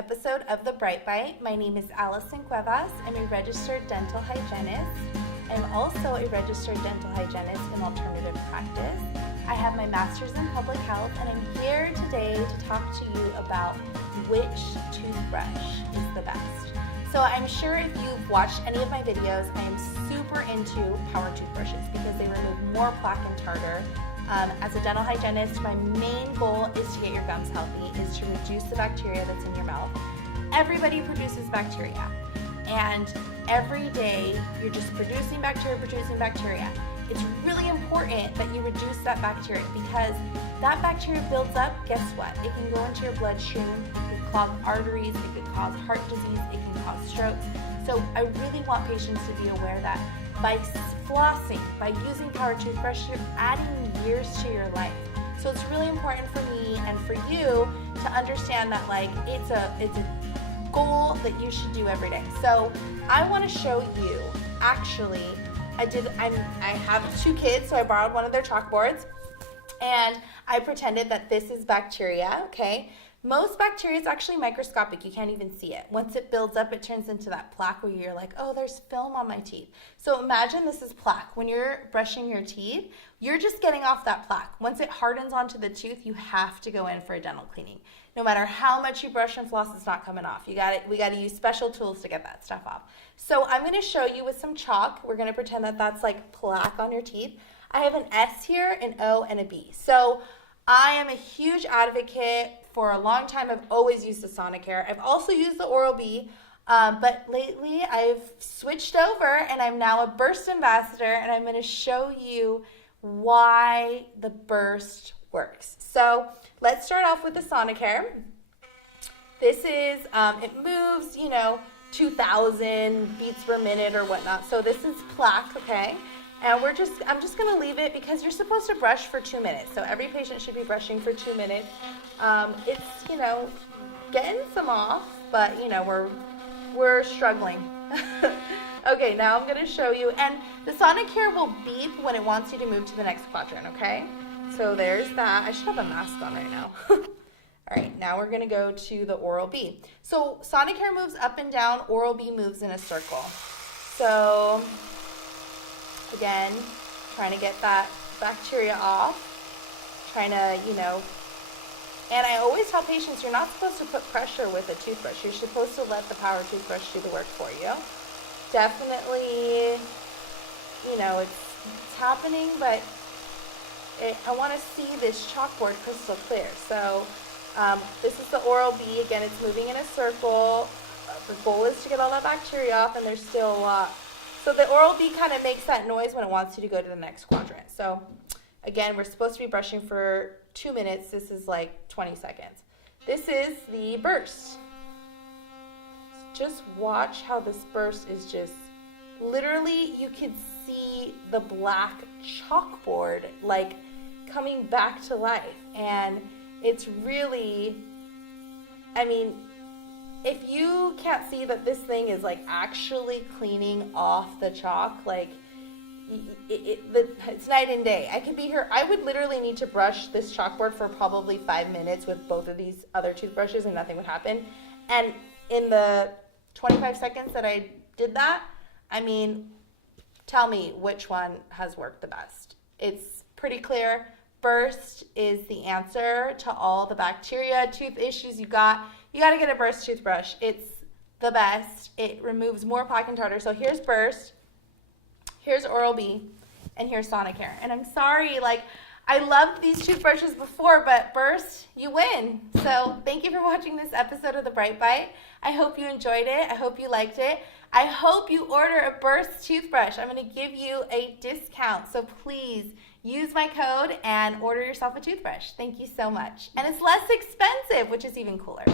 episode of The Bright Bite. My name is Allison Cuevas. I'm a registered dental hygienist. I'm also a registered dental hygienist in alternative practice. I have my master's in public health, and I'm here today to talk to you about which toothbrush is the best. So I'm sure if you've watched any of my videos, I am super into power toothbrushes because they remove more plaque and tartar. As a dental hygienist, my main goal is to get your gums healthy, is to reduce the bacteria that's in your mouth. Everybody produces bacteria, and every day you're just producing bacteria. It's really important that you reduce that bacteria because that bacteria builds up, guess what? It can go into your bloodstream, it can clog arteries, it could cause heart disease, it can cause strokes. So I really want patients to be aware that by flossing, by using power toothbrush, you're adding years to your life. So it's really important for me and for you to understand that it's a goal that you should do every day. So I want to show you, actually, I have 2 kids, so I borrowed one of their chalkboards, and I pretended that this is bacteria, okay? Most bacteria is actually microscopic. You can't even see it. Once it builds up, it turns into that plaque where you're like, oh, there's film on my teeth. So imagine this is plaque. When you're brushing your teeth, you're just getting off that plaque. Once it hardens onto the tooth, you have to go in for a dental cleaning. No matter how much you brush and floss, it's not coming off. We got to use special tools to get that stuff off. So I'm going to show you with some chalk. We're going to pretend that that's like plaque on your teeth. I have an S here, an O, and a B. So I am a huge advocate. For a long time, I've always used the Sonicare. I've also used the Oral-B, but lately I've switched over and I'm now a Burst ambassador, and I'm going to show you why the Burst works. So let's start off with the Sonicare. This is, it moves, 2,000 beats per minute or whatnot. So this is plaque, okay? And I'm just going to leave it because you're supposed to brush for 2 minutes. So every patient should be brushing for 2 minutes. It's, getting some off, but, we're struggling. Okay, now I'm going to show you. And the Sonicare will beep when it wants you to move to the next quadrant, okay? So there's that. I should have a mask on right now. All right, now we're going to go to the Oral-B. So Sonicare moves up and down. Oral-B moves in a circle. So again, trying to get that bacteria off, trying to, and I always tell patients you're not supposed to put pressure with a toothbrush. You're supposed to let the power toothbrush do the work for you. Definitely, it's happening, but I want to see this chalkboard crystal clear. So this is the Oral-B. Again, it's moving in a circle. The goal is to get all that bacteria off, and there's still a lot. So the Oral-B kind of makes that noise when it wants you to go to the next quadrant. So again, we're supposed to be brushing for 2 minutes. This is like 20 seconds. This is the Burst. Just watch how this Burst is just, literally you could see the black chalkboard like coming back to life. And it's really, if you can't see that this thing is like actually cleaning off the chalk, it's night and day. I could be here. I would literally need to brush this chalkboard for probably 5 minutes with both of these other toothbrushes and nothing would happen. And in the 25 seconds that I did that, tell me which one has worked the best. It's pretty clear. Burst is the answer to all the bacteria, tooth issues you got. You got to get a Burst toothbrush. It's the best. It removes more plaque and tartar. So here's Burst, here's Oral-B, and here's Sonicare. And I'm sorry, I loved these toothbrushes before, but Burst, you win. So thank you for watching this episode of The Bright Bite. I hope you enjoyed it. I hope you liked it. I hope you order a Burst toothbrush. I'm going to give you a discount. So please use my code and order yourself a toothbrush. Thank you so much. And it's less expensive, which is even cooler.